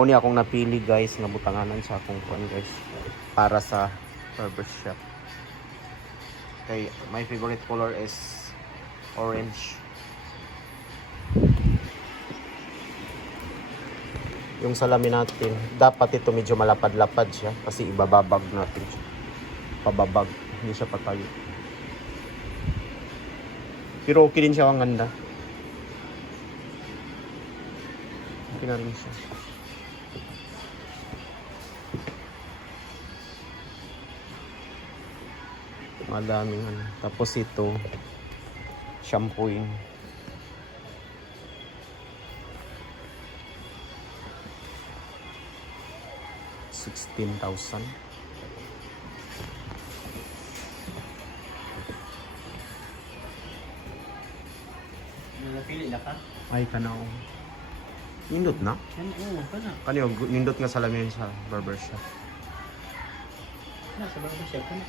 Ni akong napili guys nga butanganan sa akong kuan guys para sa barbershop. Okay, my favorite color is orange. Yung salamin natin, dapat ito medyo malapad-lapad siya kasi ibababag natin siya. Pababag, hindi siya patayo. Pero okay din siya, ang ganda. Okay na rin siya. Madaming ano. Tapos ito, shampooing. $16,000. Napili na ka? Ay, kanaw. Nindot na? Oo, ka na. Kanyo, nindot nga salamin sa barbershop. Nasa barbershop ka na.